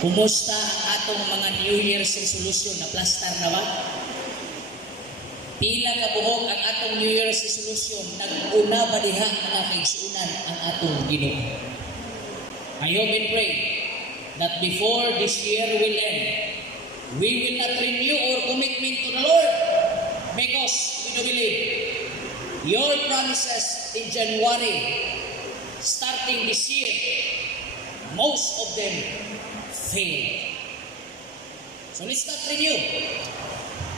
Kumusta ang atong mga New Year's resolution? Na-plaster na ba? Pila ka buhok ang atong New Year's resolution? Nag-una ba diha mga kaigsuunan ang atong Ginoo? I hope and pray that before this year will end, we will not renew our commitment to the Lord because we do believe your promises in January, starting this year, most of them failed. So let's not renew.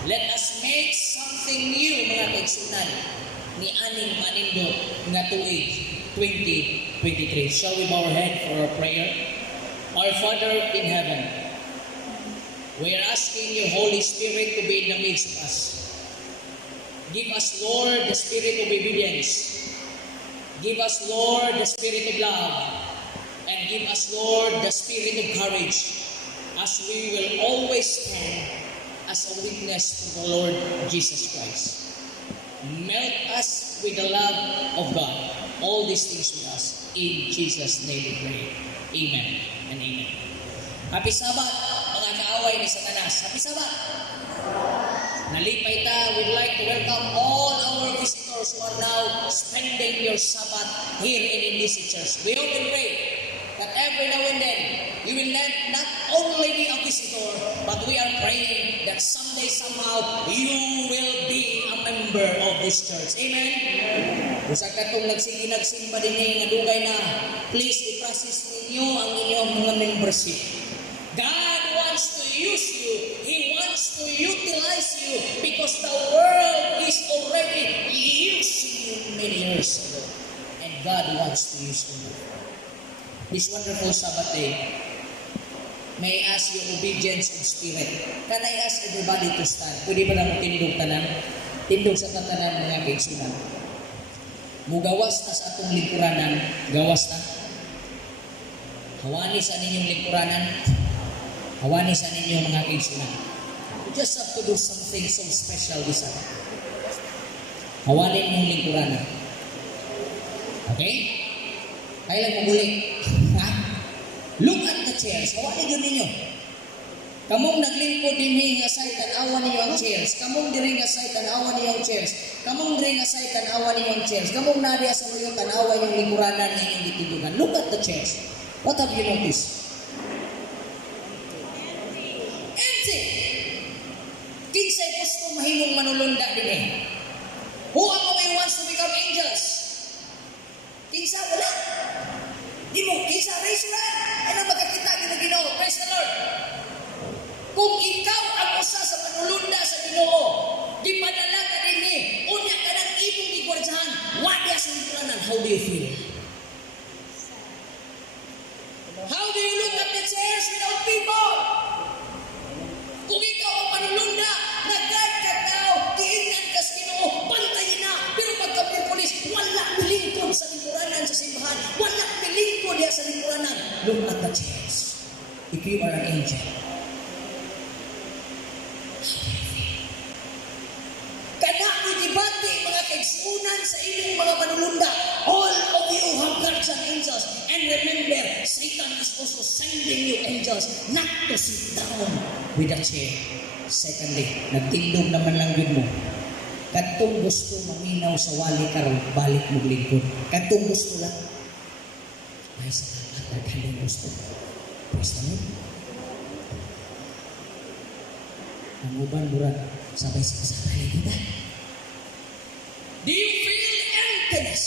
Let us make something new, mga kaigsunan, ni aning manindot nga tuig 2023. Shall we bow our head for our prayer? Our Father in heaven, we are asking your Holy Spirit to be in the midst of us. Give us, Lord, the spirit of obedience. Give us, Lord, the spirit of love. And give us, Lord, the spirit of courage, as we will always stand as a witness to the Lord Jesus Christ. Melt us with the love of God. All these things with us. In Jesus' name we pray. Amen and amen. Happy Sabbath, mga kaaway ni Satanas. Happy Sabbath! Nalipay ta, we'd like to welcome all our visitors who are now spending your Sabbath here in Indisi Church. We hope and pray that every now and then, you will not only be a visitor, but we are praying that someday, somehow, you will be a member of this church. Amen? Usa katong nagsimba din nga dugay na, please i-process ninyo ang inyong mga membership. God wants to use you. He wants to utilize you because the world is already using you many years ago. And God wants to use you. This wonderful Sabbath day, may I ask your obedience and spirit. Can I ask everybody to stand? Pwede ba na tindog tanan? Tindog sa tatanan mga kaigsunan. Mugawas na sa atong lingkuranan. Gawas na. Hawani sa ninyong lingkuranan. Hawani sa ninyong mga kaigsunan. You just have to do something so special this time. Hawani ninyong lingkuranan. Okay? Kailan magulik? Ha? Look at the chairs. Hawani yun ninyo. Kamong naglingkod din nga say tanawa ninyo ang chairs. Kamong diri nga say tanawa ninyo ang chairs. Kamong diri nga say tanawa ninyo ang chairs. Kamong nadiya sa mga tanawa yung lingkuranan ninyong gitudugan. Look at the chairs. What have you noticed? Empty. Kinsay gusto mahimong manulunda din eh. Who among you wants to become angels? Kinsa wala. Di mo, kinsa raise your hand. Ano magkakita nila Ginoo? Praise the Lord. Kung ikaw ang usa sa manulunda sa Ginoo, di padala ka din ni, unya ka ng ibong igwardyahan, wadya sa lingkuranan, how do you feel? How do you look at the chairs without people? Kung ikaw ang manulunda, nag-guard ka tao, kiingan ka sa Ginoo, bantayin na, pero pagka-pulis, wala milingkod sa lingkuranan sa simbahan, wala milingkod ya sa lingkuranan. Look at the chairs. If you are an angel, kaigsunan sa inyong mga manulunda, all of you have guardian angels, and remember, Satan is also sending you angels not to sit down with a chair. Secondly, nagtindog naman lang yun mo. Katong gusto maminaw sa wali karon, balik mo lingkod. Katong gusto lang. Ay, salamat, naghaling gusto. Praise the Lord. Ang uban murag, sabay-sabay kita. Do you feel emptiness?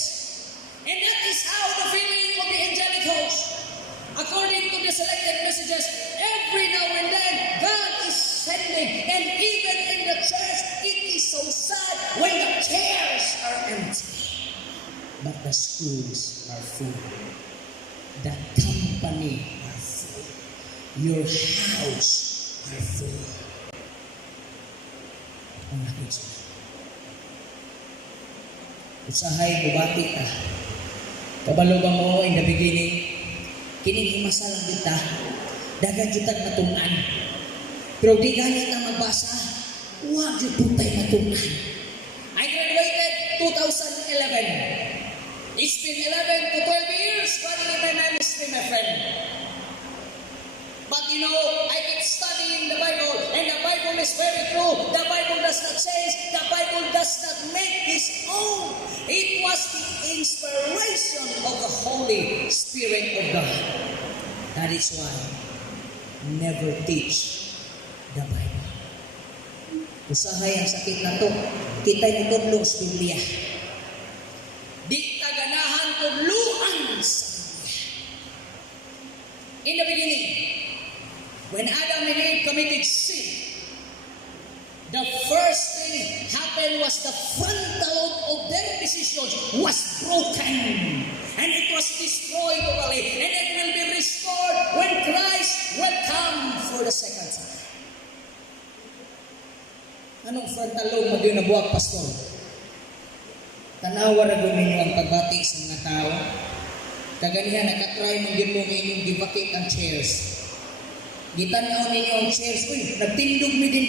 And that is how the feeling of the angelic host. According to the selected messages, every now and then, God is sending. And even in the church, it is so sad when the chairs are empty. But the schools are full. The company are full. Your house are full. Ang nakikita. Usahay bubati ka. Kabalo ba mo in the beginning? Kining himasa lang kita. Dagan jutag matunan. Pero di ganit ang magbasa. Huwag jututay matunan. I graduated 2011. It's been 11 to 12 years. Funny my name is my friend. But you know, I keep studying the Bible, and the Bible is very true. The Bible does not change. The Bible does not make its own. It was the inspiration of the Holy Spirit of God. That is why never teach the Bible. Usahay ang sakit na to, kita'y nutudlo sa Biblia. Di kaganahan tudluan sa Biblia. In the beginning, when Adam and Eve committed sin, the first thing happened was the frontal of their decisions was broken. And it was destroyed totally. And it will be restored when Christ will come for the second time. Anong frontal lobe mo din nabuwag, Pastor? Tanawa na ninyo ang pagbati sa mga tao. Kaganihan, nakatry mong ginmong inyong gibakit ang chairs. Gitanaw ninyo ang chairs. Uy, nagtindog mi din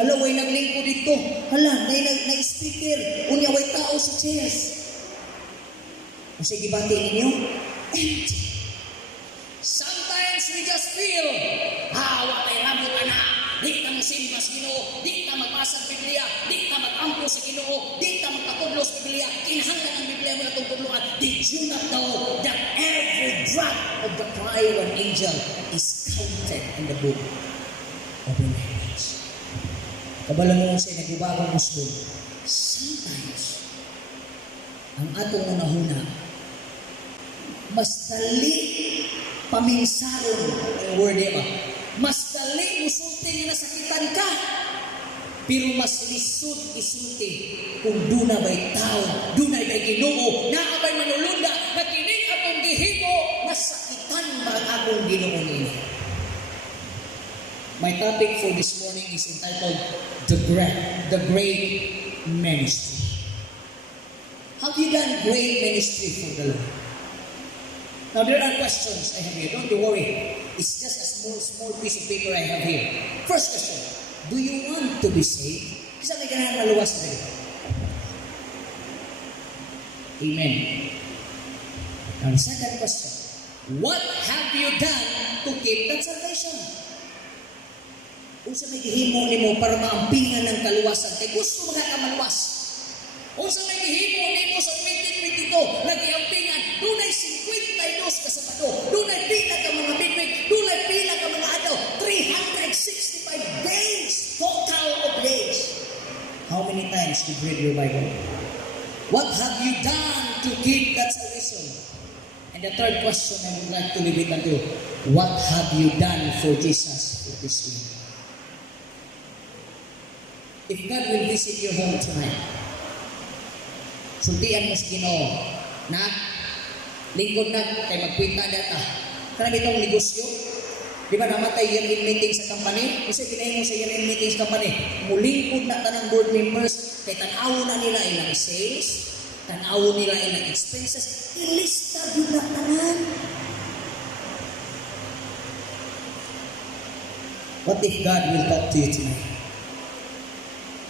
Hala, way naglingko dito. Hala, na-speaker. Unya, way tao sa chairs. Kasi gibati ninyo, empty. Sometimes we just feel, watay ramot anak. Di ka masimbas Ginoo, di ka magbasa ng Biblia, di ka mag-ampo sa Ginoo, di ka magpatudlo sa Biblia, kinahanglan ang Biblia mo na itong tudluan. Did you not know that every drop of the cry of an angel is counted in the book of remembrance? Kabalang mo siya, nagubagong Muslim. Sometimes, ang atong unahuna, mas dali paminsaron ang word ba? Mas dali musulti nga nasakitan ka. Pero mas lisod isulti kung duna ba'y tao, duna ba'y Ginoo, naa ba'y manulunda, na kining atong gihimo, nasakitan ba ang akong Ginoo nila. My topic for this morning is entitled The Great Ministry. Have you done great ministry for the Lord? Now there are questions I have here. Don't you worry. It's just a small piece of paper I have here. First question, do you want to be saved? Kasi may ganang maluwas na rin. Amen. Now the second question, what have you done to keep that salvation? Kung sa may gihimo ni mo para maampingan ng kaluwasan, kay gusto mga kamaluwas. Kung sa may gihimo ni mo sa 2022, nag-iampingan, dunay 52 kasabado, dunay pila ka mga midweek, dunay pila ka mga adlaw, 365 days, total of days. How many times you read your Bible? What have you done to keep that salvation? And the third question I would like to leave it unto, what have you done for Jesus for this week? If God will visit your home tonight, sultian mo sa Ginoo, na lingkod na kay magkwenta data. Kana bitong negosyo, di ba namatay yan in meeting sa company? Kasi pinahin mo sa yan in meeting sa company, mulingkod na tanang board members, kay tanaw na nila ilang sales, tanaw nila ilang expenses, ilista yun na tanan. What if God will talk to you tonight?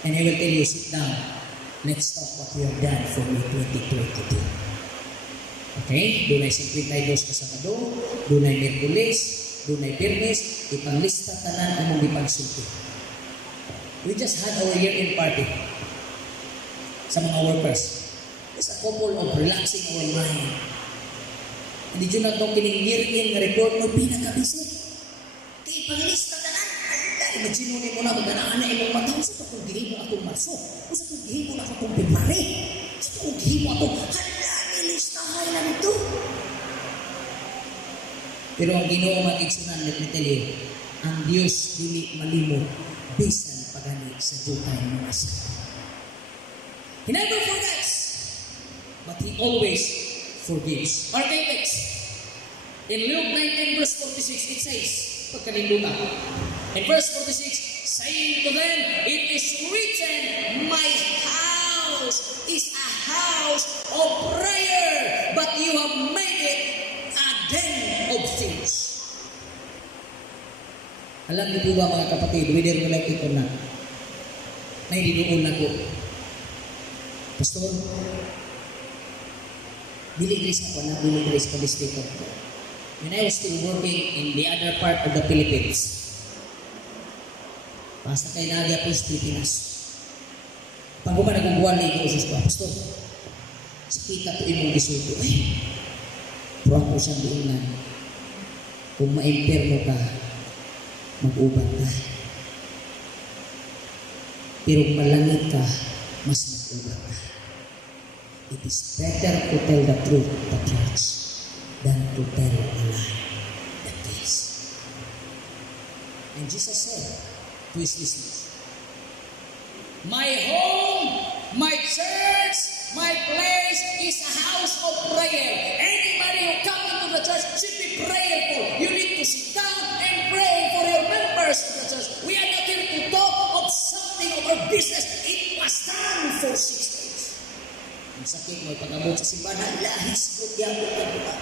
And He will tell you, sit down, let's talk what we have done for me 2022. Okay? Dunay 52 kasabado, dunay Miyerkules, dunay Biyernes, ipanglista tanan among ipagsulti. We just had our year-end party sa mga workers. It's a couple of relaxing our mind. Hindi dyan na itong kining year-end report mo pinakabisi. Ipanglista tanan. Imagine mo na magdanaan na imong matang sa itong gihimo atong Marso, o sa itong gihimo na atong February, sa itong gihimo atong listahay na nito. Pero ang Ginoo matigsunan, let me tell you, ang Diyos dili malimot bisan pagani sa dutay ng asa. He never forgets, but He always forgives. Okay, next. In Luke 19 verse 46, it says, pagkaninduta, in verse 46, saying to them, it is written, my house is a house of prayer, but you have made it a den of thieves. Alam niyo po ba mga kapatid, whether you like it or not, may dinuon na ko. Pastor, dili Chris ako na, dili Chris ka distrito. when I was still working in the other part of the Philippines. Basta kay Nadia po sa Pilipinas. Pag uma nagugwali ko sa Pastor, sakita po imong gisulti. Ay, pero ako siyang diingan. Kung ma-imperno ka, mag-uban ka. Pero kung malangit ka, mas mag-uban ka. It is better to tell the truth, the church, than to tell a lie, the case. And Jesus said to his listeners, my home, my church, my place is a house of prayer. Anybody who comes into the church should be prayerful. You need to sit down and pray for your members of the church. We are not here to talk of something of our business. It was done for 6 days. Ang sakit mo, pag-abot sa simbahan, lahis ko, yabot na buka.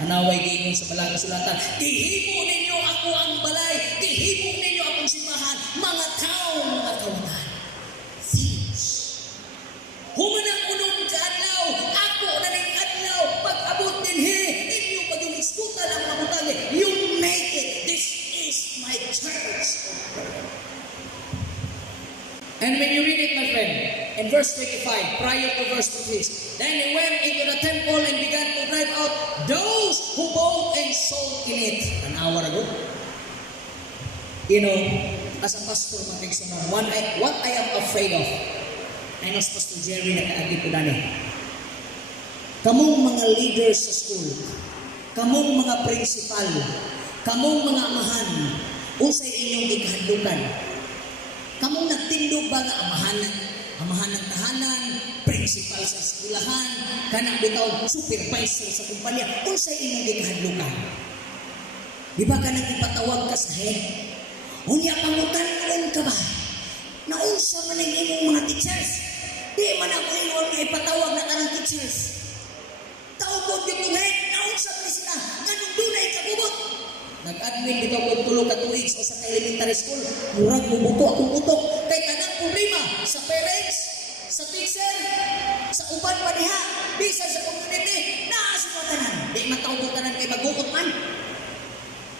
Anaway gingon sa balang kasulatan, ihimo ninyo ako ang balay, ihimo ninyo akong simbahan, mga taong nakawatan. Thieves. Humanang unong kaadlaw, ako na ning adlaw, pag-abot din inyo pag yung iskutan ang mga butangi, you make it. This is my church. And when you read it, my friend, in verse 25, prior to verse 26, then he went into the temple and began to drive out those who bought and sold in it. An hour ago. You know, as a pastor, what I am afraid of, I know Pastor Jerry na kaagi po dani. Kamong mga leaders sa school, kamong mga principal, kamong mga amahan, usay inyong ikahandukan. Kamong nagtindog ba nga amahan ng tahanan, principal sa eskwelahan, kanang bitaw supervisor sa kumpanya, unsay inyong gikahadlukan? Di ba ka nang ipatawag ka sa head? Unya pangutan ka ba? Naunsa man ang imong mga teachers? Di man ako iyon na ipatawag na karang teachers. Taugod yung head, naunsa man sila, ganong dunay kabubot. Nag-admin dito ko tulog ka 2 weeks o sa elementary school. Murag bubuto akong utok. Kay kanang problema sa parents, sa teacher, sa uban pa diha, bisan sa community, naasupatanan. Di matawagutanan kay mag-uot man.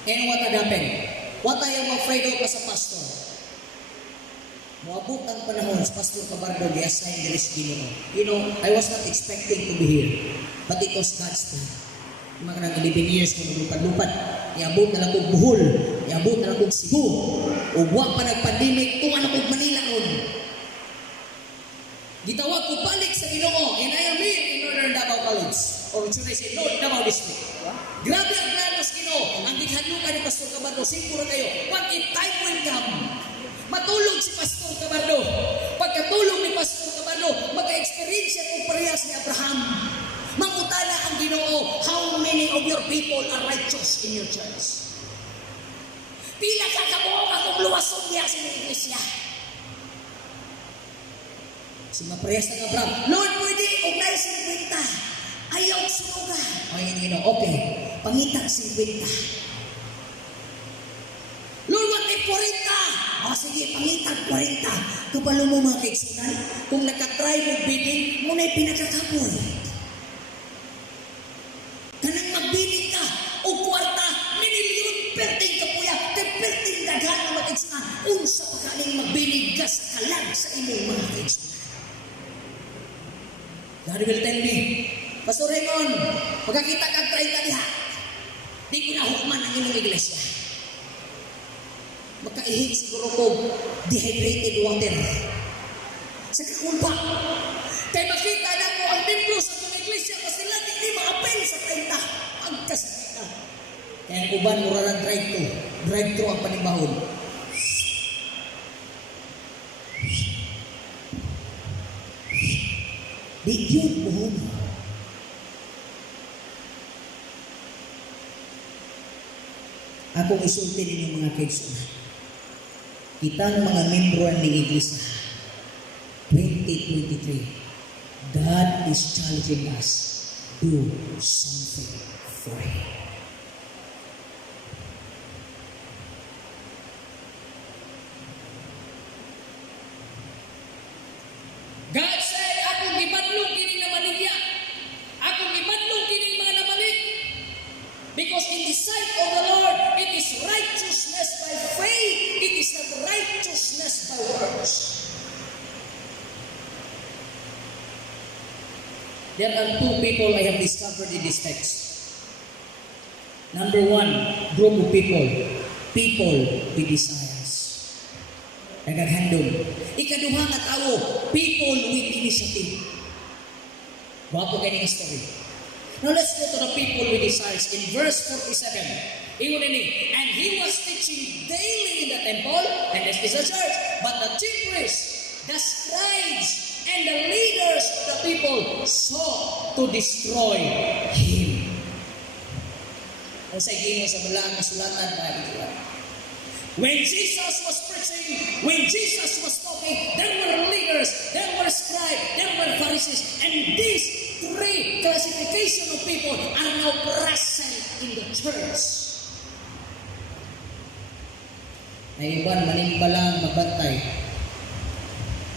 And what had happened? What I am afraid of as a pastor? Moabot ang panahon sa Pastor Cabardo di-assign the rest Ginoo. You know, I was not expecting to be here. But it was God's plan. Mga nang 11 years kung lupad-lupad, iabot na lang kong Bohol, iabot na lang kong Cebu, o wag pa nag-pandemic, tuwan akong Manila ron. Gitawag ko balik sa Ginoo, and I am here in Northern Davao College, or should I say, North Davao District. Grabe ang plano sa Ginoo, ang gihadlukan ni Pastor Cabardo, siguro kayo, pag in time will come, matulog si Pastor Cabardo. Pagkatulog ni Pastor Cabardo, magka-experience kung parehas ni Abraham. Mangutana ang Ginoo, how many of your people are righteous in your church? Pila ka kabuong akong luwason niya sa iglesia. Si maprehas ng Abraham, Lord, pwede, ugnay 50. Ayaw sunugan. O yun, Ginoo, okay, pangitag 50. Lord, what if 40? O sige, pangitag 40. Kabalo mo mga kaigsunan, kung nakatry mo bidding, muna'y pinagkakapoy. Kanang magbiling ka, o kwarta, minilyon, perting kapuya, perting daghan na mag-igsunan, unsa pa kaning magbiling ka sa kalag sa imong mga kaigsunan. God will tell me, Pastor Raymond, pagkakita kag 30 diha, di ko na hukman ang imong iglesia. Magkaihig siguro ko dehydrated water sa kakumpa. Kaya makita na ko ang templo sa mga iglesia kasi lang hindi ma-appel sa 30. Ang kasakita. Kaya ang uban mura ng drive-thru ang panibahon. Di yun buhon. Akong isulti ninyo mga kaigsunan. Kitang mga membro ng iglesia 2023, God is challenging us, do something for Him. God said, akong gibadlong kining namaligya, akong gibadlong kining mga namalig, Because in the sight of the Lord, it is righteousness by faith. It is not righteousness by works. There are two people I have discovered in this text. Number one, group of people. People with desires. Nagaghandom. Ikaduha nga tao, people with initiative. Bago ganyan story. Now let's go to the people with desires. In verse 47, and he was teaching daily in the temple, and this is a church, but the chief priests, the scribes, and the leaders of the people sought to destroy him. Ang sa mo sa balang kasulatan, mga kaibigan. When Jesus was preaching, when Jesus was talking, there were leaders, there were scribes, there were Pharisees, and these three classification of people are now present in the church. Naiuban manimbalang magbantay.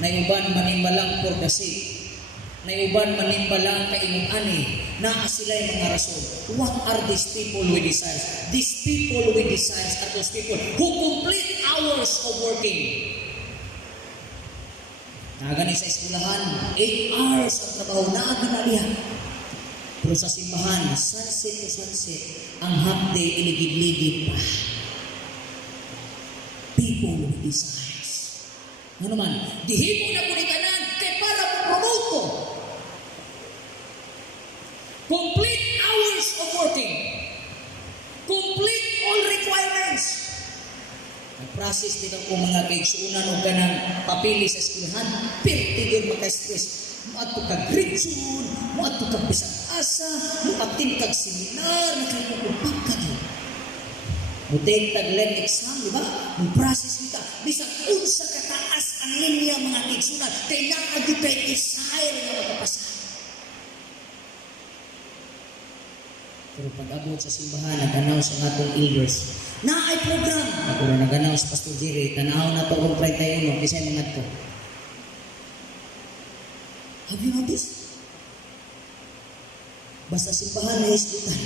Naiuban manimbalang purgasi. Naiuban manimbalang kaingon-ani. Naa sila yung mga rason. What are these people with desires? These people with desires are those people who complete hours of working. Nagani sa eskwelahan, 8 hours ang trabaho na ginalihan. Pero sa simbahan, sunset to sunset, ang half day iligid-ligid pa. People with desires. Ano naman, dihimo na kunikanan, kay para promote ko. Complete hours of working. Complete all requirements. Nag-process din ako mga kaigsuunan o ganang papili sa eskwelahan, pertigil maka-stress. Muadto kag gritsyon, muadto kag bisang asa, muadtin kag seminar, nakalimutan ka na. Muteng tag-let exam, di ba? Mag-process kita. Bisang unsa kataas ang linya mga kaigsuunan, kay nakagipay desire na makapasa. Pero pag-abot sa simbahan, naganaw sa atong elders. Na ay program. Ako na naganaw sa Pastor Jerry, tanaw na to kung 31, kasi mga to. Have you noticed? Basta simbahan na iskutan,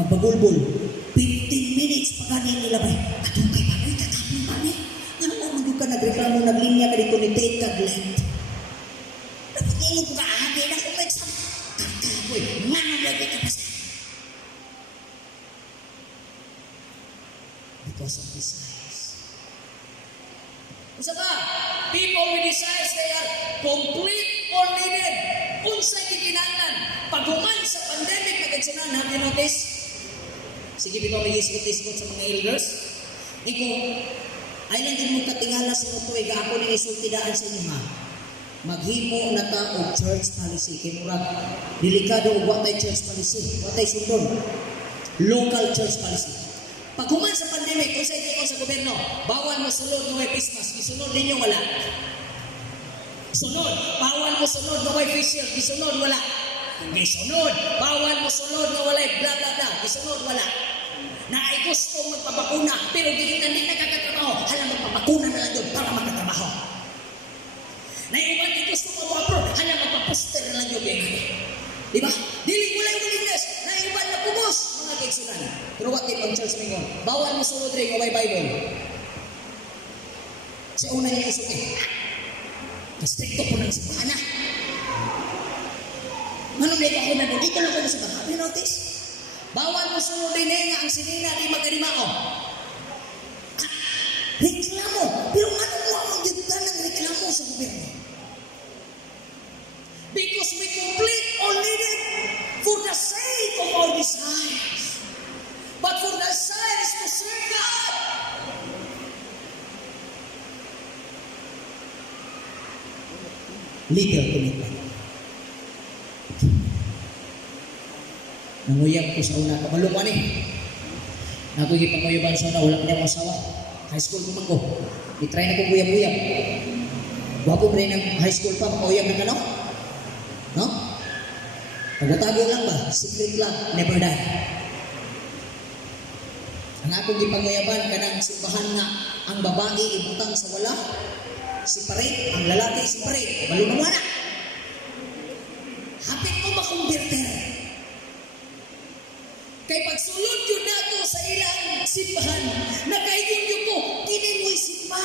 magbagulbol, 15 minutes pa kanin nilabay. Atong kay Panoy, tatapin Panoy. Ano mo, mag-yung ka nagreklamo, naglinya ka dito ni take a glad. Napag-inig ka, hindi na kung may exam. Kakaboy, nga nalagay ka pa sa because of desires. Unsa ba? People with desires, they are complete or needed. Unsay gikinahanglan. Paghuman sa pandemic na kagsunan, have you noticed? Sige, bitaw may isgot-isgot sa mga elders. Iko, ay lang din mo katingala sa ito, ako nang isultidaan sa inyo ha. Maghimo na ta og church policy. Kinurag, delikado og watay church policy. Watay sundon. Local church policy. Pag human sa pandemic, kung sa ito sa gobyerno, bawal mo sunod na may Christmas, isunod ninyo wala. Sunod, bawal mo sunod na may facial, isunod wala. Isunod, bawal mo sunod na walay bla bla bla, isunod wala. Na ay gusto magpapakuna, pero hindi nakakatrabaho, halang magpapakuna na lang doon para makatrabaho. Na iwan di gusto mag-approve, halang magpaposter na lang doon. Diba? Dili walay willingness, na iwan na pugos. Kaigsunan. Pero what if ang church ninyo? Bawal mo sunod rin yung may Bible. Sa una niya isok kastrikto po ng simbahan na. Manong nito ako na doon, dito lang ako sa baha. You notice? Bawal mo sunod rin nga ang sinina di magkalimao. Reklamo. Pero ano mo ang magdagdan ng reklamo sa gobyerno? Because we complete all needed for the sake of our desires. But for the desires to serve God. Legal commitment. Nanguyab ko sa una. Kabalo ko Nakugi panguyaban sa una. Wala niya masawa. High school ko man ko. I-try na kong uyab-uyab. Wapo pa rin ng high school pa. Makuyab na ka no? No? Pagkatago lang ba? Secret lang. Never die. Ang akong gipanguyaban kanang simbahan na ang babae ibutang sa wala, separate, ang lalaki separate, balo na wala. Hapit mo makumbirter. Kay pagsulod Ingon yun nato sa ilang simbahan. Nakaingon yun ko, kini mo'y simba.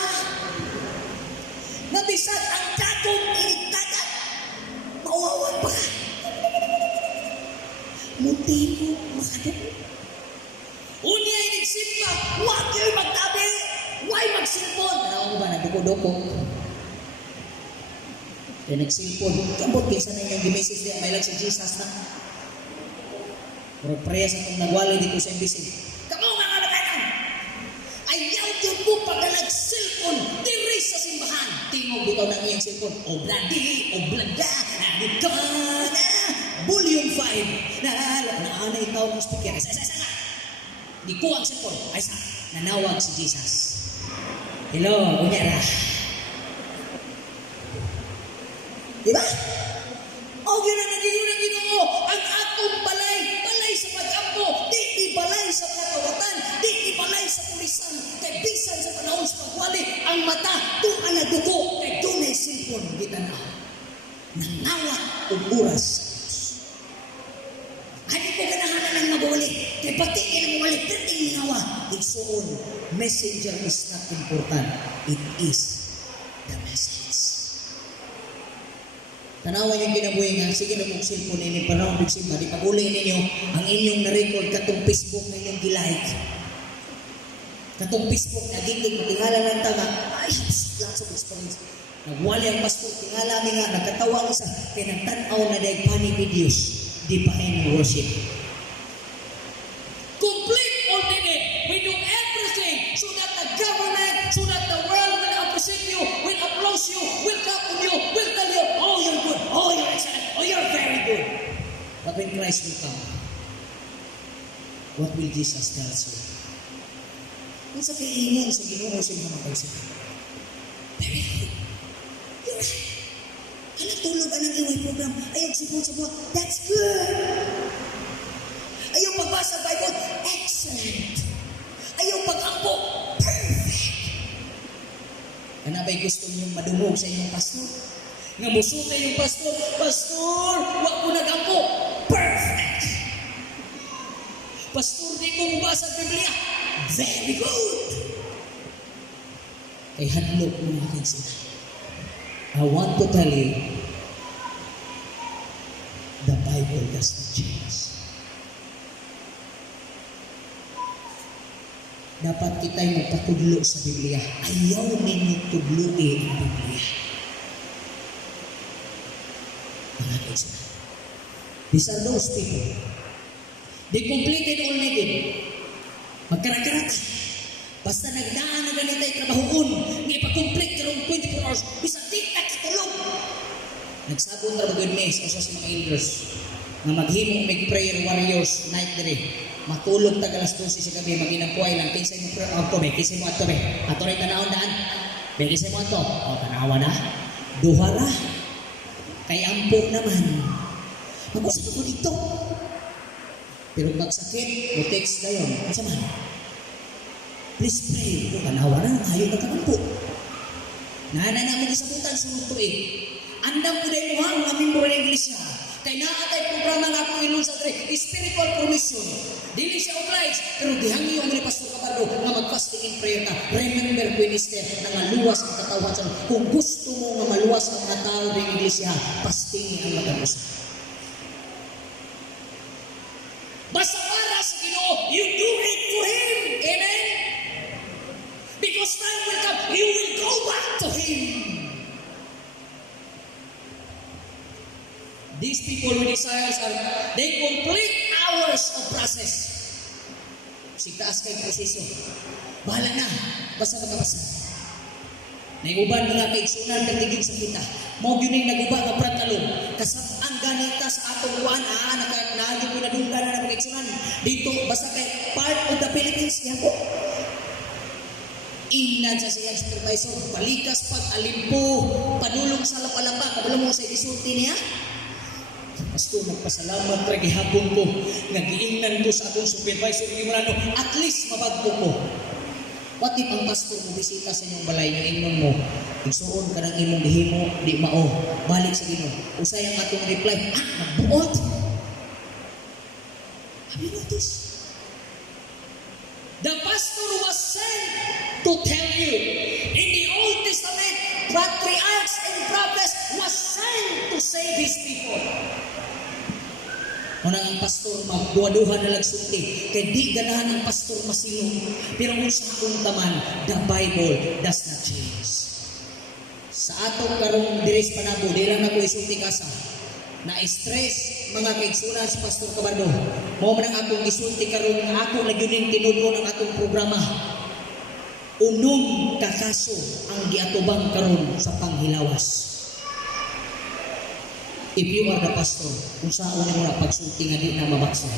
Nabisag ang datong iniktagat. Mauwawan pa. Munti mo, makadok. Unya iniksimba, huwag kayo magtabi. Huwag magsilpon. Ano ba, nagduko-duko? Kaya nagsilpon. Kabot, kaysa na yung gimesis din, may lang si Jesus na. Pero prayas akong nagwali dito sa imbisig. Kamu mga nakanan. Ayaw yun mo pag nagsilpon. Diri sa simbahan. Tingog bitaw ng iyang silpon. Obladi, oblada, nandito na. Volume 5. Naana ikaw ng speaker. Isa. Di ko ang silpon. Ay sa, nanawag si Jesus. Hello, unyara. Diba? O ginanagin ng Ginoo ang atong balay sa pag-ampo, di balay sa katawatan, di balay sa pulisan, kay bisan sa panahon sa pagwali, ang mata, tuan na dugo, kay dunay silpon, gitanaw. Nangawat o oras. Hindi ko ganahanan ng magwali, kay pati ng magwali, perting ngawa. Igsuon, messenger is not important. It is the message. Tanawan yung kinabuhi nga, sige na mong cellphone ini panahon ng simba, di pag-uli ninyo ang inyong na-record katong Facebook na inyong gilike. Katong Facebook na gilig, matingala ng tanga, ay, lots of experience. Nagwali ang pastor, tingala mi nga, nagkatawa ko sa pinagtanaw na dahil funny videos, di pa kayo worship. Complete alternate. We do everything so that the government, so that the world will appreciate you, will applaud you, will clap on you, will tell you, oh, you're good, oh, you're excellent, oh, you're very good. But when Christ will come, what will Jesus tell us? Kung sa kaingon sa Ginoo sa mga pagsabi, very good. You're right. Anak tulog anang iway program, ayaw sipon sa buwan, that's good. Ayaw pagbasa ng Bible, excellent. Ayaw pag-ampo, perfect. Ano ba'y gusto niyong madungog sa inyong pastor? Nga musuta yung pastor, pastor, wag ko nag-ampo, perfect. Pastor, di ko mabasa ng Biblia, very good. Kay hadlok mo natin sila. I want to tell you, the Bible does not change. Dapat kita'y magpatudlo sa Biblia. Ayaw ninyo tudluin ang Biblia. Malagay sila. These are those people. They completed all needed. Magkarat-karat. Basta nagdaan na ganita'y trabahoon, nga ipakomplete karong 24 hours, bisa di na katulog. Nagsabot na bagod mes, sa mga elders, na maghimong mag-prayer warriors night dire. Matulog tag alas 12 sa gabi, maginampuay lang, kinsay mo prayer auto, kinsay mo ato, ato rin tanawon daan, kinsay mo ato, o tanawa na, duha na, kay ampo naman. Mag-usap ako dito. Pero magsakit, mo text na yun, kasi man, please pray. Kung tanawa na, ayaw nagkakampo. Nana na mo isabutan, sunod to Andam ko dahil mo ang aming buwan ng iglesia. Kaya naatay programa nga akong ilun sa spiritual promission. Dili siya oblige, pero dihangi yung ni Pastor Cabardo nga mag-fasting in prayer ka. Remember, Minister, na maluwas ang katawan sa kung gusto mo nga maluwas ang mga tao ng iglesia, fasting ang matapos. Basta para sa Ginoo, you do it for Him. Amen? Because time will come, you will go back to Him. These people with desires they complete hours of process. Sigtaas kay proseso. Bahala na. Basta magkapasa. Naiguban mga kaigsunan ng tigil sa kita. Mao yun yung naguba nga pratalong. Kasabang ganita sa atong kuwan. Naging pinadungga na ng kaigsunan. Dito, basta kay part of the Philippines. Yan po. Ingnan sa siyang supervisor. Palikas pag alimpo. Padulong sa lapalapa. Kabalo mo sa isulti niya. Pastor, magpasalamat ra gihapon ko. Nagiingnan ko sa atong supervisor ni Mulano. At least mabagpo ko. What if ang pastor mo bisita sa inyong balay ng ingnon mo? Igsuon ka ng imong gihimo, di mao. Balik sa Ginoo. Usay ang atong reply, magbuot. Have you noticed? pastor was sent to tell you. In the Old Testament, patriarchs and prophets was sent to save his people. Kung ang pastor magduha-duha na lagsulti, kay di ganahan ang pastor masilong. Pero kung sa akong taman, the Bible does not change. Sa atong karong diris panabo, di lang ako isulti kasa. Na-stress mga kaigsunan sa Pastor Cabardo. Mao man ang akong isulti karon nga ako nagyuning tinudlo ng atong programa. Unom ka kaso ang giatubang karon sa panghilawas. If you are the pastor, kung saan mo na pagsulti nga di na mabaksay,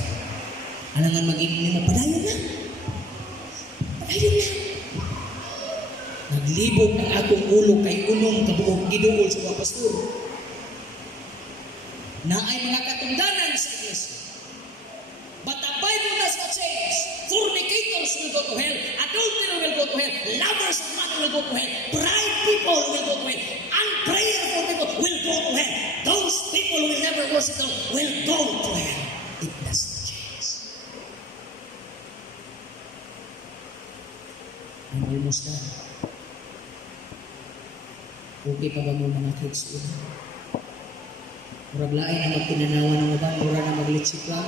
alangan mag-inom mo, padayon lang. Padayon lang. Naglibog ang akong ulo kay unong kabuok giduol sa mga pastor. Na ay mga katungdanan sa iglesia. But the Bible does not change. Fornicators will go to hell. Adulterers will go to hell. Lovers of money will go to hell. Pride people will go to hell. Unprayerful people will go to hell. Those people who will never worship the Lord will go to hell. It does not change. I'm almost done. Okay pa ba mo mga kids? Murag lain na magtinanawa ng ubang, mura na maglitsik lang.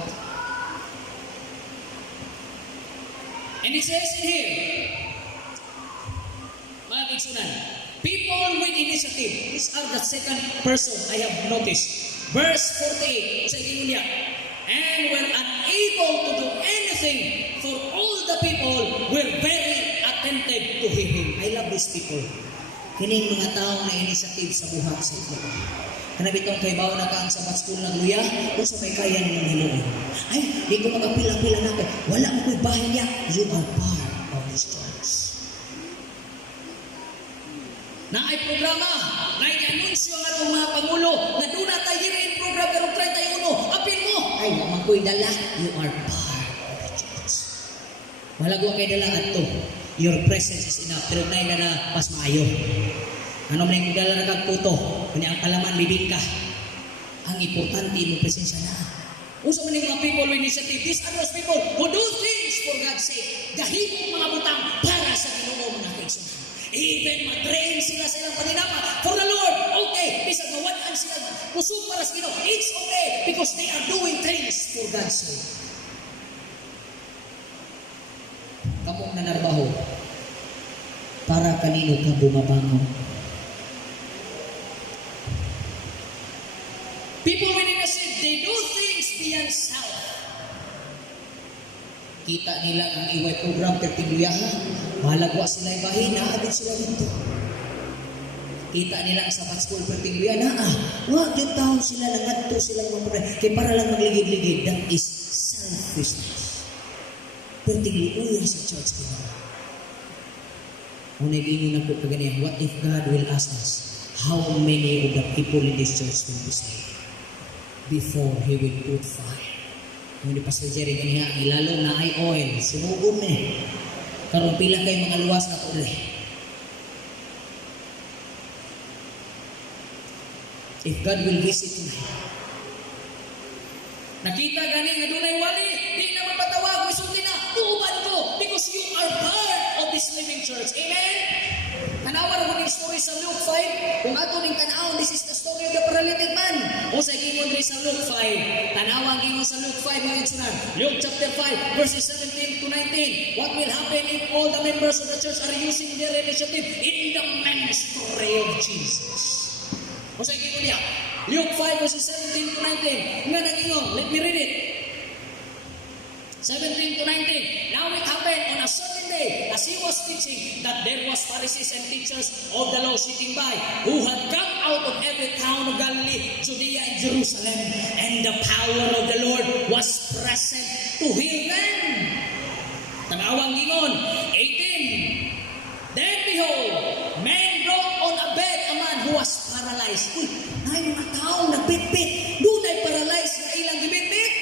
And it says in here, mga kigsunan, people with initiative. These are the second person I have noticed. Verse 48, sa niya, and were unable to do anything, for all the people were very attentive to him. I love these people. Kining mga tao na initiative sa buhat sa ito. Kanabi itong kay bawa na ka ang sabat school ng luya, kung sa may kaya ng Hinuon. Ay, di ko magapila-pila na kayo. Wala mo ko'y bahay niya. You are part of this church. Na ay programa, na i-anunsyo nga itong mga Pangulo, na doon na tayo rin program pero 31. Apin mo! Ay, naman ko'y dala. You are part of the church. Wala ko kayo dala at to. Your presence is enough. Pero na yung na mas maayo. Ano man yung dala na kagputo, kanya ang kalaman, bibig ka. Ang importante mo presensya na. Usa man yung mga people with initiative, these are those people who do things for God's sake. Dahil mga butang para sa Ginoo mga kaigsunan. Even matrain sila sa ilang paninapa for the Lord. Okay, bisag mawadaan sila kusog para sa Ginoo. It's okay because they are doing things for God's sake. Kamong nanarbaho para kanino ka bumabangon. People with initiative, they do things beyond self. Kita nila ang iway program tertingluyahan. Malagwa sila ibahin, naagad sila dito. Kita nila ang sabat school tertingluyahan. Wag yung taon sila, nangadto sila mga kaya para lang magligid-ligid. That is selfishness. Tertingluyahan sa church nila. Kung nag-iinyo na po kaganyan, what if God will ask us, how many of the people in this church will be saved? Before He will put fire. Kung ni Pastor Jerry kaniya, ilalo na ay oil, sinugon eh. Karon pila kay mga luwas na uli. If God will visit tonight. Nakita gani nga dunay wali, di na mapatawag, isulti na, uban ko, because you are part of this living church. Amen? Tanawan ako ng story sa Luke 5. Kung ato ning tanawon, this is the story of the paralytic man. O sa gingon rin sa Luke 5. Tanawang gingon sa Luke 5 mga itsunan. Luke chapter 5 verses 17 to 19. What will happen if all the members of the church are using their initiative in the ministry of Jesus? O sa gingon niya. Luke 5 verses 17 to 19. Nga nagingon, let me read it. 17 to 19. Now it happened on a certain day as he was teaching that there was Pharisees and teachers of the law sitting by who had come out of every town of Galilee, Judea and Jerusalem, and the power of the Lord was present to heal them. Tanawang gingon, 18. Then behold, men brought on a bed a man who was paralyzed. Uy, nay mga taong nagbitbit. Doon ay paralyzed na ilang gibitbit.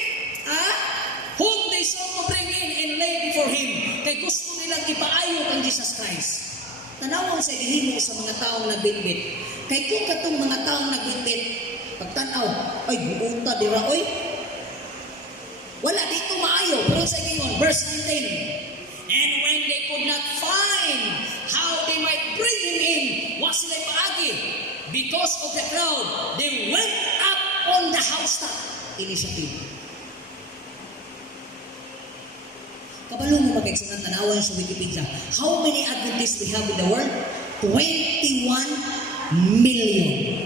Whom they saw to bring in and lay before him. Kay gusto nilang ipaayo ang Jesus Christ. Tanawang sa ihimo sa mga taong nagbitbit. Kay kung katong mga taong nagbitbit, pagtanaw, ay buunta dira, oy. Wala dito maayo. Pero sa ingon, verse 19. And when wa sila paagi. Because of the crowd, they went up on the housetop. Initiative. Kabalo mo makaigsunan tanawan sa Wikipedia. How many Adventists we have in the world? 21 million.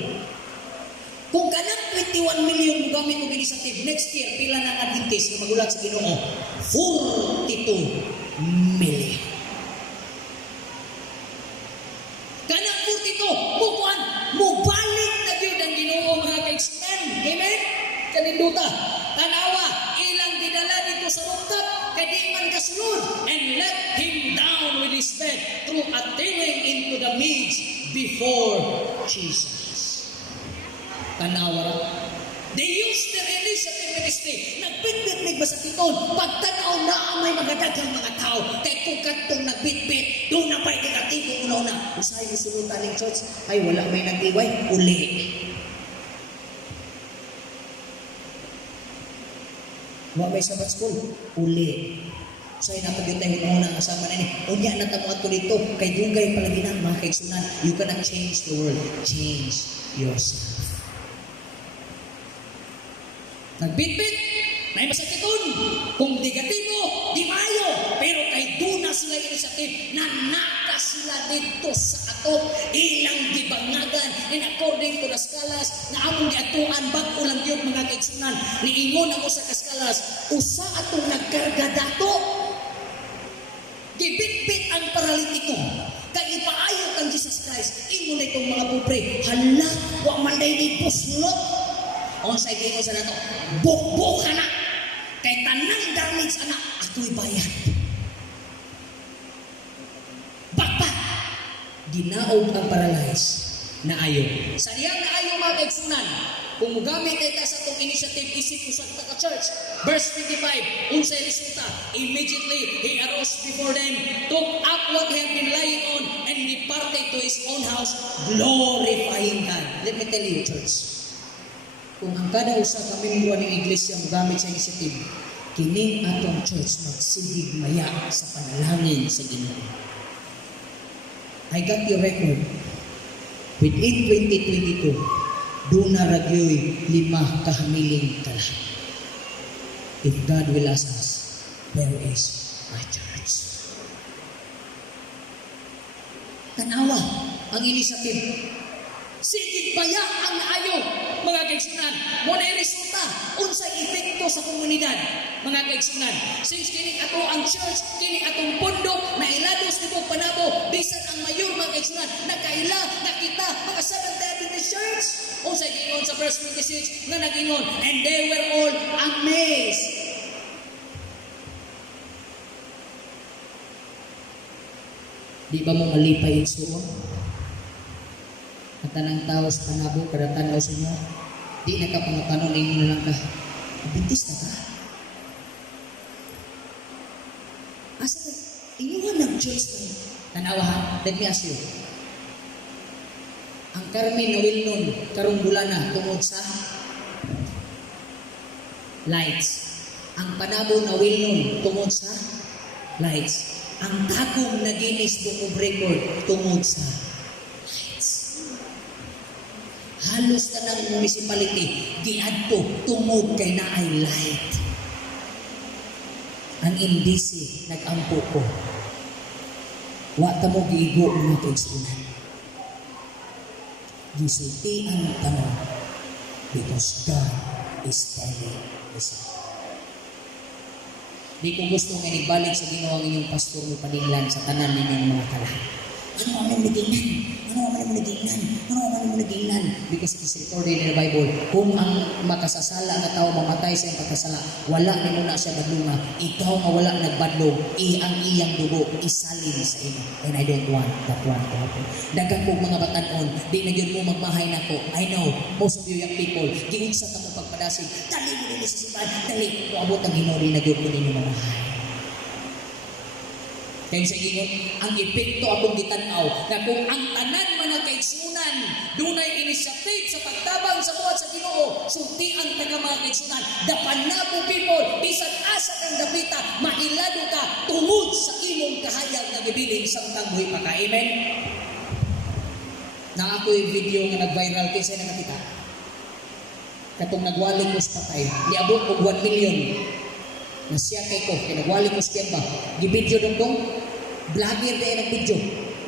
Kung kanang 21 million mo gamit mo initiative, next year, pila ng Adventist na magulat sa Ginoo? 42 million. Kanang 42, mukuan, mubalik na yun ang Ginoo mga kaigsunan. Amen? Kaninduta, tanawa, ilang dinala dito sa rooftop, kadi man kasulod, and let him down with his bed through attaining into the midst before Jesus. Tanawa. They used their initiative ministry. Nagbitbit may basakiton. Pagtanaw na may magadagang mga tao. Kay kung katong nagbitbit, doon na ba'y negatibo una-una. Usay mo sulutan ng church, ay wala may nag-iway, uli. Wala may Sabbath school, uli. Usay na pagkita yung una ang asama na ni. Unya na tamuat ko dito, kay dugay palagi na mga kaigsunan. You cannot change the world. Change yourself. Nagbitbit, may masakiton. Kung negatibo, di mayo. Pero kay duna sila initiative, nanaka sila dito sa ato. Ilang gibangagan, in according to the skalas, na among giatuan, bago lang yun mga kaigsunan. Niingon ako sa kaskalas, usa atong nagkarga dato. Gibitbit ang paralitiko. Kay ipaayot ang Jesus Christ. Ingon itong mga pobre, hala, wa man day ni puslot. O sa gingon sa nato, bukbuk ka na. Kay tanang damage anak, ako'y bayad. Bakpak, ginaog ang paralyze na ayo. Sa diyang na ayo mga kaigsunan, kung mugamit ay sa itong initiative, isip ko sa church. Verse 25, unsay resulta, immediately he arose before them, took up what he had been lying on, and departed to his own house, glorifying God. Let me tell you, church, kung ang kada usa ka miyembro ng iglesia mogamit sa initiative, kining atong church magsigig maya sa panalangin sa Ginoo. I got your record. Within 2022, doon na ragyoy 5 kahamiling kalahat. If God will ask us, where is my church? Tanawa ang initiative. Sigig baya ang naayo, mga kaigsunan. Muna yung resulta, unsay epekto sa komunidad, mga kaigsunan. Since kining ato ang church, kining atong pundok, na ilados nito panabo, bisan ang mayor, mga kaigsunan, nakaila, nakita, mga Seventh-day Adventist Church. Unsay gingon sa verse 26, na nagingon, and they were all amazed. Di ba mo malipay igsuon? At tanang tao sa panabo, kada tanaw sa inyo, di nakapangatanong ninyo na lang ka, Adventist na ka? Asa ka? Inyo nga nag-choice na tanawahan. Let me ask you. Ang Carmen na Wilnon, karong bulana, tungod sa lights. Ang Panabo na Wilnon, tungod sa lights. Ang Tagum na Guinness Book of Record, tungod sa halos ka ng municipality, giadto, tungod kay naay light. Ang indisi, nag-ampo ko. Wa ta mo giigo mga kaigsunan. Gisulti ang tanong, because God is telling us. Di ko gusto nga ibalik sa ginawang inyong pastor mo paninglan sa tanan ninyong mga kalahat. Ano ang nagingnan? Ano ang nagingnan? Because it is recorded in the Bible, kung ang makasasala na tao mamatay sa iyang pagkasala, wala ni muna siya badlunga, ikaw mawala nagbadlong, ang iyang dugo, isalin sa iyo. And I don't want that one to happen. Dagang kong mga batanon, di na yun mo magmahay na ko. I know, most of you young people, giunsa ka mo pagpadasig, dali mo din isisipan, dali, kuabot ang hinuri na yun mo ninyo mamahay. Kaya sa ingon, ang epekto akong gitanaw na kung ang tanan mga kaigsunan dunay initiative sa pagtabang sa buhat sa Ginoo, sultian ka mga kaigsunan, the Panabo people, bisan asa kang dapita, mailado ka tungod sa imong kahayag na gibilin sa tanggoy pa ka. Amen? na ako yung video nga nag-viral kaysa nakakita. Katong nagwali ko sa patay, niabot ko 1 million. Na siya kay ko, kaya nagwali ko sa ba? Gi-video dong, vlogger na yung video.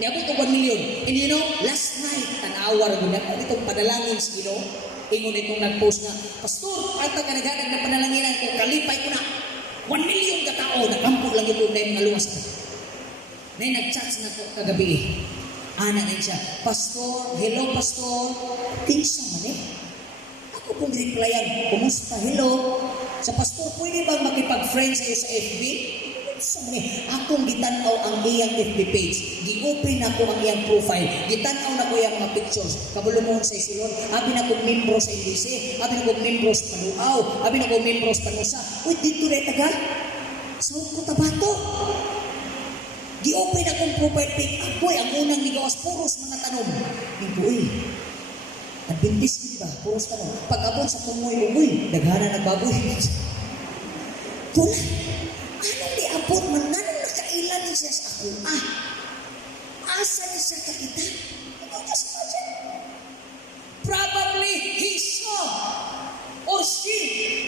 Niabot ko 1 million. And you know, last night, tanawar ko na, itong panalangin sa Ginoo, ingon itong nag-post na, Pastor, ata ka naghanag na panalanginan ko, kalipay ko na. 1 million ka tao, nakampo lang yung dahil nga luwas ka. Na nag-chat na ko kagabi. Ana din siya, Pastor, hello Pastor, kinsa man eh. Ako pong replyan, kumusta, hello. Sa Pastor, pwede bang makipag-friend sa'yo sa FB? Kinsa man eh. Akong gitanaw ang iyang FB page. Gi-open ako ang iyang profile. Gitanaw na ko yung mga pictures. Kabulumon sa isilon. Abi na kong membro sa LDC. Abi na kong membro sa Panuaw. Abi na kong membro sa Panusa. Uy, dito rin taga. Sa ko tabato. Gi-open akong profile pic. Ako'y ang unang nigawas, puros mga tanom. Uy, Adventist di ba? Puros tanom. Pag-abot sa tumoy, uy, daghana na baboy. Wala. Anong diabot man? Anong nakailan ni siya sa ako? Asa ni siya kakita? Ikaw kasi pa siya. Probably he saw or she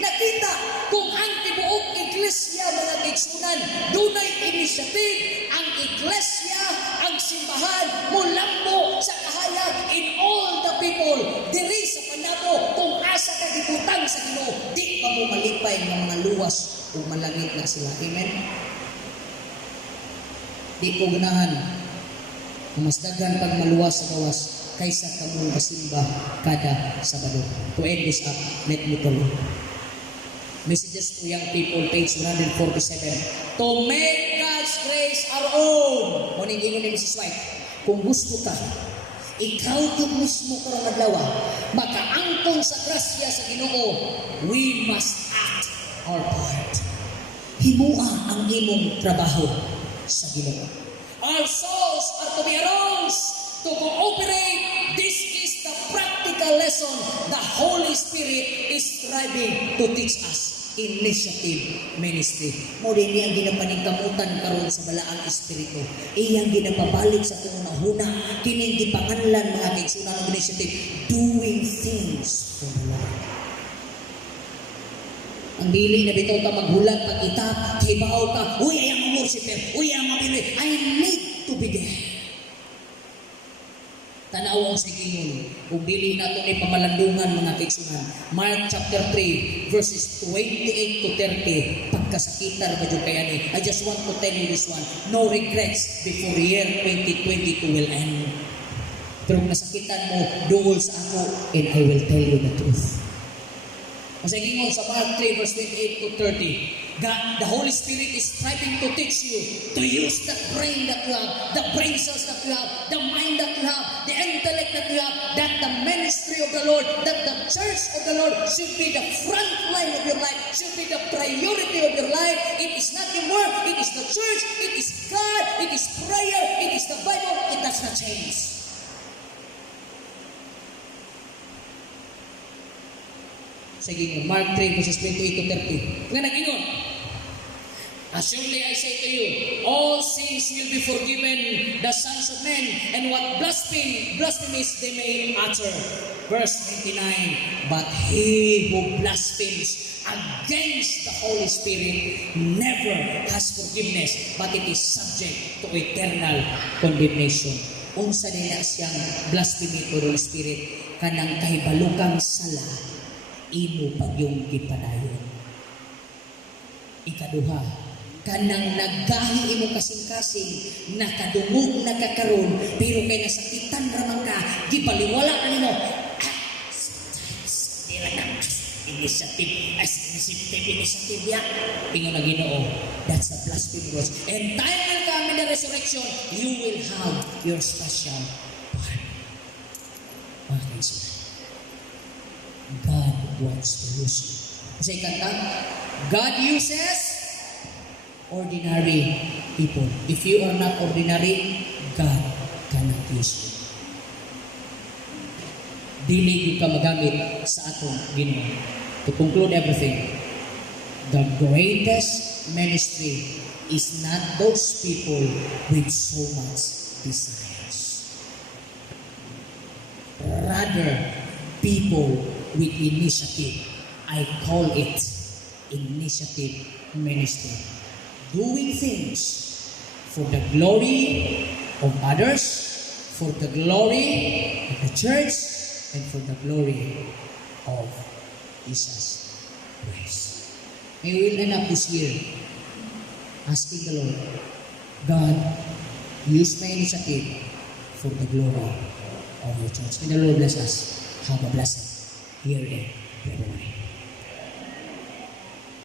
nakita kung ang tibuok iglesia mga kaigsunan dunay initiative ang iglesia, ang simbahan mulambo sa kahayag in all the people diri sa panabo kung asa ka gibutang sa Ginoo di ka mo malipay ng mga luwas o malangit na sila. Amen? Di ko ganahan mas daghan pag maluwas sa gawas kaysa kamong kasimba kada Sabado. To end this up, let me tell you. Messages to young people, page 147. To make God's grace our own. Muning ingon ni Mrs. White, kung gusto ka, ikaw yung mismo karong adlaw, makaangkon sa grasya sa Ginoo, we must act our part. Himua ang imong trabaho sa Ginoo. Our souls are to be aroused to cooperate. This is the practical lesson the Holy Spirit is striving to teach us. Initiative ministry. Mo din ang ginapaningkamutan karon sa balaang espiritu. Iyang ginapabalik sa tunahuna kining gipanganlan mga kaigsunan ng initiative, doing things for the Lord. Ang dili na bitaw ka maghulat pag-itap, hibaw ka, uy ayang worshiper, uy ayang mabili, I need to be there. Tanaw ang sigingon, kung dili na ito ay pamalandungan mga kaigsunan. Mark chapter 3, verses 28 to 30, pagkasakitan ba yung kaya ni? I just want to tell you this one, no regrets before year 2022 will end. Pero kung nasakitan mo, duol sa ako, and I will tell you the truth. Ang sigingon sa Mark 3, verse 28 to 30, God, the Holy Spirit is striving to teach you to use that brain that you have, the brain cells that you have, the mind that you have, the intellect that you have, that the ministry of the Lord, that the church of the Lord should be the front line of your life, should be the priority of your life. It is not your work, it is the church, it is God, it is prayer, it is the Bible, it does not change. Sige, Mark 3 verses 28 to 30. Nga nag-ingon, Assuredly I say to you, all sins will be forgiven the sons of men, and what blasphemies they may utter. Verse 29, but he who blasphemes against the Holy Spirit never has forgiveness, but it is subject to eternal condemnation. Unsa din na siyang blasphemy to the Holy Spirit, kanang kahibalukang sala, imo pagyong gipadayon. Ikaduha, kanang naggahi imo kasing-kasing, nakadungog nakakaroon, pero kay nasakitan ramang ka, gibaliwala ka nimo. Initiative ya. Ingon na Ginoo, that's the blasphemy words. And time will come in the resurrection, you will have your special part. Okay, so God wants to use you. Kasi kanta, God uses ordinary people. If you are not ordinary, God cannot use you. Dili ka magamit sa atong Ginoo. To conclude everything, the greatest ministry is not those people with so much desires. gather people with initiative. I call it initiative ministry. Doing things for the glory of others, for the glory of the church, and for the glory of Jesus Christ. May we end up this year asking the Lord, God, use my initiative for the glory of your church. May the Lord bless us. Have a blessed year in February.